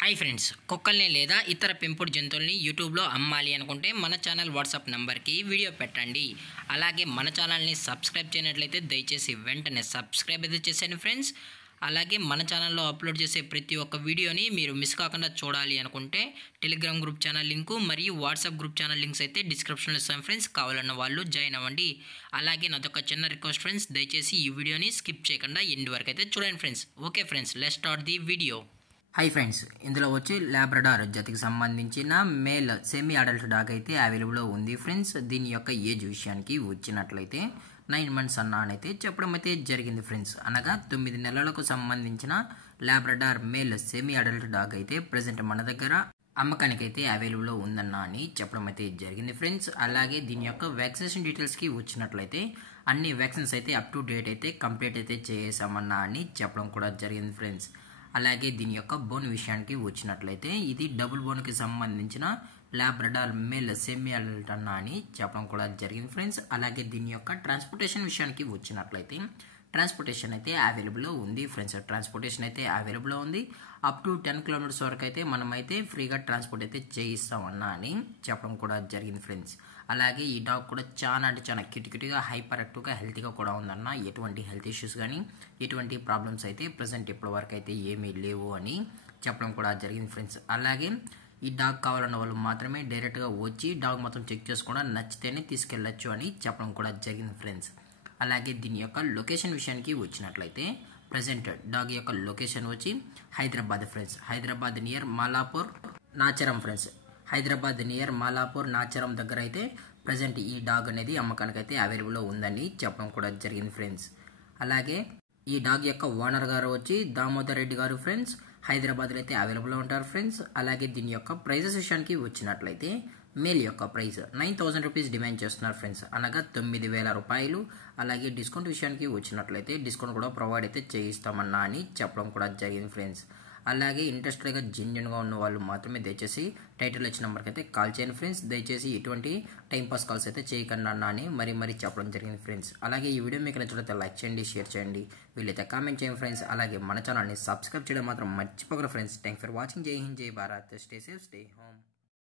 Hi friends, కుక్కల్ని లేదా ఇతర పెంపుడు జంతువుల్ని యూట్యూబ్లో అమ్మాలి అనుకుంటే మన ఛానల్ వాట్సాప్ నెంబర్కి వీడియో పెట్టండి. అలాగే మన ఛానల్ని సబ్స్క్రైబ్ చేయనట్లయితే దయచేసి వెంటనే సబ్స్క్రైబ్ అయితే చేసేయండి ఫ్రెండ్స్. అలాగే మన ఛానల్లో అప్లోడ్ చేసే ప్రతి ఒక్క వీడియోని మీరు మిస్ కాకుండా చూడాలి అనుకుంటే టెలిగ్రామ్ గ్రూప్ ఛానల్ లింకు మరియు వాట్సాప్ గ్రూప్ ఛానల్ లింక్స్ అయితే డిస్క్రిప్షన్లో ఇస్తాం ఫ్రెండ్స్. కావాలన్న వాళ్ళు జాయిన్ అవ్వండి. అలాగే నాదొక చిన్న రిక్వెస్ట్ ఫ్రెండ్స్, దయచేసి ఈ వీడియోని స్కిప్ చేయకుండా ఎండ్ వరకు అయితే చూడండి friends. Okay friends, let's start the video. Hi friends, ఇందులో వచ్చి లాబ్రడార్ జాతికి సంబంధించిన మేల్ సెమీ అడల్ట్ డాగ్ అయితే అవైలబుల్లో ఉంది ఫ్రెండ్స్. దీని యొక్క ఏజ్ విషయానికి వచ్చినట్లయితే 9 months అన్న అని అయితే చెప్పడం అయితే జరిగింది ఫ్రెండ్స్. అనగా 9 నెలలకు సంబంధించిన Labrador male semi adult dog అయితే ప్రజెంట్ మన దగ్గర అమ్మకానికి అయితే అవైలబుల్లో ఉందన్న అని చెప్పడం అయితే జరిగింది ఫ్రెండ్స్. అలాగే దీని యొక్క వ్యాక్సినేషన్ డీటెయిల్స్కి వచ్చినట్లయితే అన్ని వ్యాక్సిన్స్ అయితే అప్ టు డేట్ అయితే కంప్లీట్ అయితే చేసామన్నా అని చెప్పడం కూడా జరిగింది ఫ్రెండ్స్. అలాగే దీని యొక్క బోన్ విషయానికి వచ్చినట్లయితే ఇది డబుల్ బోన్కి సంబంధించిన లాబ్రడార్ మేల్ సెమీ అడల్ట్ అన్న అని చెప్పడం కూడా జరిగింది ఫ్రెండ్స్. అలాగే దీని యొక్క ట్రాన్స్పోర్టేషన్ విషయానికి వచ్చినట్లయితే ట్రాన్స్పోర్టేషన్ అయితే అవైలబుల్లో ఉంది ఫ్రెండ్స్. ట్రాన్స్పోర్టేషన్ అయితే అవైలబుల్లో ఉంది. అప్ టు 10 kilometers వరకు అయితే మనమైతే ఫ్రీగా ట్రాన్స్పోర్ట్ అయితే చేయిస్తామన్నా అని చెప్పడం కూడా జరిగింది ఫ్రెండ్స్. అలాగే ఈ డాగ్ కూడా చాలా అంటే చాలా క్యూట్గా హైపర్ యాక్టివ్గా హెల్తీగా కూడా ఉందన్న. ఎటువంటి హెల్త్ ఇష్యూస్ కానీ ఎటువంటి ప్రాబ్లమ్స్ అయితే ప్రజెంట్ ఇప్పటి వరకు అయితే ఏమీ లేవు అని చెప్పడం కూడా జరిగింది ఫ్రెండ్స్. అలాగే ఈ డాగ్ కావాలన్న వాళ్ళు మాత్రమే డైరెక్ట్గా వచ్చి డాగ్ మొత్తం చెక్ చేసుకుండా నచ్చితేనే తీసుకెళ్ళచ్చు అని చెప్పడం కూడా జరిగింది ఫ్రెండ్స్. అలాగే దీని యొక్క లొకేషన్ విషయానికి వచ్చినట్లయితే ప్రజెంట్ డాగ్ యొక్క లొకేషన్ వచ్చి Hyderabad friends. Hyderabad near Malapur Nacharam friends. Hyderabad near Malapur Nacharam దగ్గర అయితే ప్రజెంట్ ఈ డాగ్ అనేది అమ్మకానికి అయితే అవైలబుల్లో ఉందని చెప్పడం కూడా జరిగింది ఫ్రెండ్స్. అలాగే ఈ డాగ్ యొక్క ఓనర్ గారు వచ్చి దామోదర్ రెడ్డి గారు ఫ్రెండ్స్. హైదరాబాద్లో అయితే అవైలబుల్లో ఉంటారు ఫ్రెండ్స్. అలాగే దీని యొక్క ప్రైజెస్ విషయానికి వచ్చినట్లయితే మేల్ యొక్క ప్రైస్ 9,000 రూపీస్ డిమాండ్ చేస్తున్నారు ఫ్రెండ్స్, అనగా 9,000 రూపాయలు. అలాగే డిస్కౌంట్ విషయానికి వచ్చినట్లయితే డిస్కౌంట్ కూడా ప్రొవైడ్ అయితే చేయిస్తామన్నా అని చెప్పడం కూడా జరిగింది ఫ్రెండ్స్. అలాగే ఇంట్రెస్టెడ్గా జెన్యున్గా ఉన్న వాళ్ళు మాత్రమే దయచేసి టైటిల్ వచ్చిన నెంబర్కి అయితే కాల్ చేయండి ఫ్రెండ్స్. దయచేసి ఎటువంటి టైంపాస్ కాల్స్ అయితే చేయకుండా అని మరీ చెప్పడం జరిగింది ఫ్రెండ్స్. అలాగే ఈ వీడియో మీకు నచ్చినట్లయితే లైక్ చేయండి, షేర్ చేయండి, వీళ్ళైతే కామెంట్ చేయండి ఫ్రెండ్స్. అలాగే మన ఛానల్ని సబ్స్క్రైబ్ చేయడం మాత్రం మర్చిపోకరు ఫ్రెండ్స్. Thanks for watching. జై హింద్, జై Bharat. Stay safe, stay home.